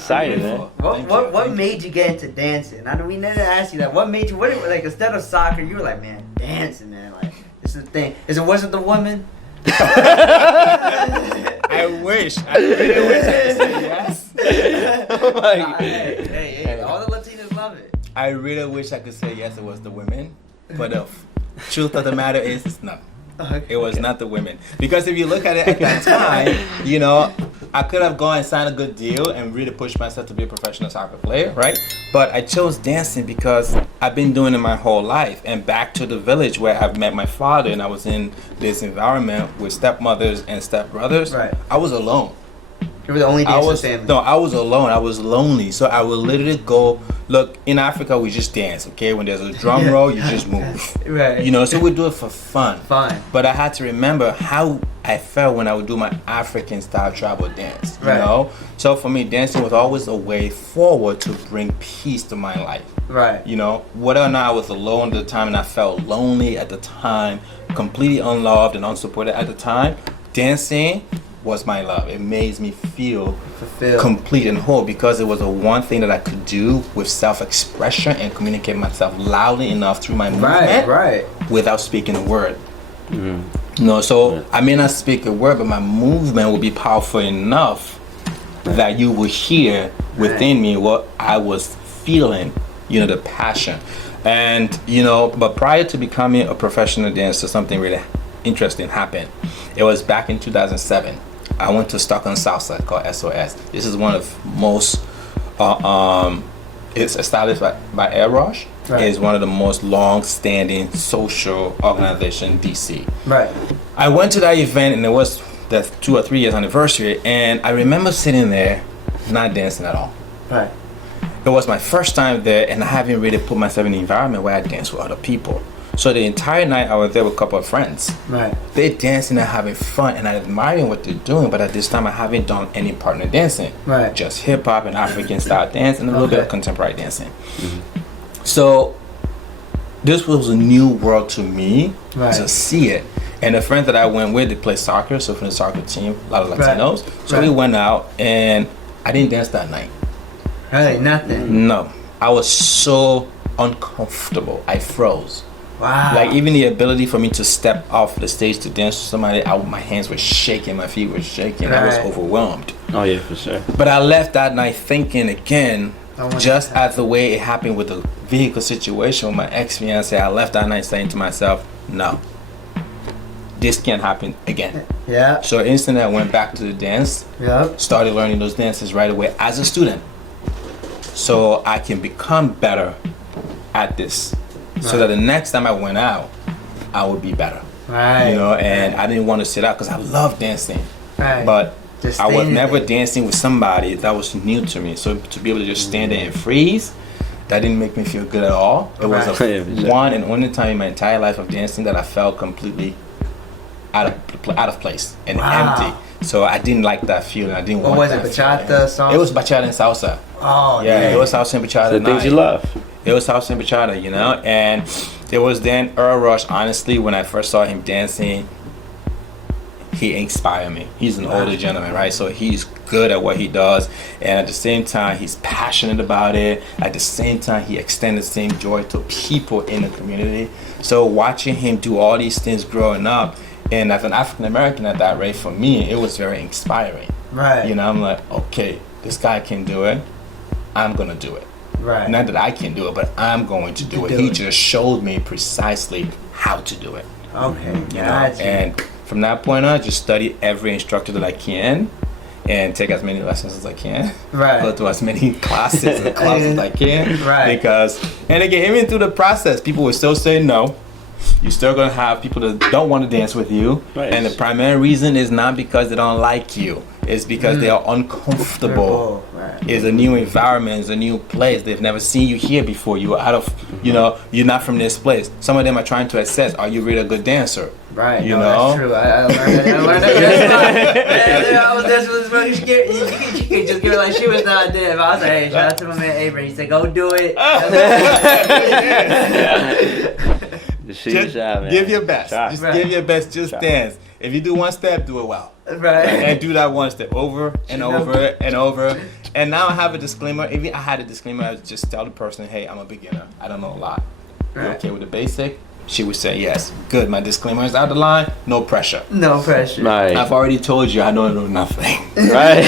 excited, man. What made you get into dancing? I mean, we never asked you that. What made you? What like instead of soccer, you were like, man, dancing, man. Like this is the thing. Wasn't the woman? I wish. I really wish I could say yes. Hey, all the Latinos love it. I really wish I could say yes, it was the women. But the truth of the matter is, no. It was not the women. Because if you look at it at that time, you know, I could have gone and signed a good deal and really pushed myself to be a professional soccer player, right? But I chose dancing because I've been doing it my whole life. And back to the village where I've met my father and I was in this environment with stepmothers and stepbrothers, right. I was alone. You were the only dancer family. No, I was alone. I was lonely. So I would literally go, look, in Africa, we just dance, okay? When there's a drum roll, you just move. Right. You know, so we do it for fun. Fine. But I had to remember how I felt when I would do my African style tribal dance, you know? So for me, dancing was always a way forward to bring peace to my life. Right. You know, whether or not I was alone at the time and I felt lonely at the time, completely unloved and unsupported at the time, dancing was my love. It made me feel fulfilled, complete and whole because it was the one thing that I could do with self-expression and communicate myself loudly enough through my movement without speaking a word. You know, so I may not speak a word, but my movement will be powerful enough that you will hear within me what I was feeling, you know, the passion. And, you know, but prior to becoming a professional dancer, something really interesting happened. It was back in 2007. I went to Stockholm Salsa called SOS. This is one of most, it's established by Air Rush. Right. It's one of the most long-standing social organization in DC. Right. I went to that event and it was the 2 or 3 years anniversary, and I remember sitting there not dancing at all. Right. It was my first time there, and I haven't really put myself in an environment where I dance with other people. So the entire night I was there with a couple of friends. Right. They're dancing and having fun and I'm admiring what they're doing, but at this time I haven't done any partner dancing. Right. Just hip hop and African style dance and a little bit of contemporary dancing. So this was a new world to me to see it. And the friends that I went with, they play soccer, so from the soccer team, a lot of Latinos. So we went out and I didn't dance that night. Really? Nothing? No. I was so uncomfortable. I froze. Wow. Like even the ability for me to step off the stage to dance with somebody, my hands were shaking, my feet were shaking. I was overwhelmed. Oh yeah, for sure. But I left that night thinking again, just as the way it happened with the vehicle situation with my ex-fiance, I left that night saying to myself, no, this can't happen again. Yeah. So instantly I went back to the dance, started learning those dances right away as a student. So I can become better at this. So that the next time I went out, I would be better. Right. You know, and I didn't want to sit out because I love dancing. Right. But I was never dancing with somebody that was new to me. So to be able to just stand there and freeze, that didn't make me feel good at all. It was one and only time in my entire life of dancing that I felt completely out of place and empty. So I didn't like that feeling. I didn't want that. What was it, bachata, salsa? It was bachata and salsa. Oh, yeah. It was salsa and bachata. The things you love. It was salsa and bachata, you know? And there was then Earl Rush, honestly, when I first saw him dancing, he inspired me. He's an older gentleman, right? So he's good at what he does. And at the same time, he's passionate about it. At the same time, he extends the same joy to people in the community. So watching him do all these things growing up, and as an African American at that rate, for me, it was very inspiring. Right. You know, I'm like, okay, this guy can do it. I'm gonna do it. Right. Not that I can do it, but I'm going to do it. He just showed me precisely how to do it. Okay. You know? And from that point on, I just study every instructor that I can and take as many lessons as I can. Right. Go to as many classes and clubs as I can. Right. Because, and again, even through the process, people will still say no. You're still going to have people that don't want to dance with you. Right. And the primary reason is not because they don't like you. It's because they are uncomfortable. Right. It's a new environment. It's a new place. They've never seen you here before. You're out of, you know, you're not from this place. Some of them are trying to assess, are you really a good dancer? Right. You know? That's true. I learned that. I was dancing with this fucking scared. You can just give it like she was not dead. But I was like, hey, shout out to my man Abram. He said, go do it. Just give your best. Just give your best. Just dance. If you do one step, do it well. Right. And do that one step over and over and over. And now I have a disclaimer. If I had a disclaimer, I would just tell the person, hey, I'm a beginner. I don't know a lot. You Right. okay with the basic? She would say yes. Good. My disclaimer is out the line. No pressure. No pressure. Right. I've already told you I don't know nothing. Right.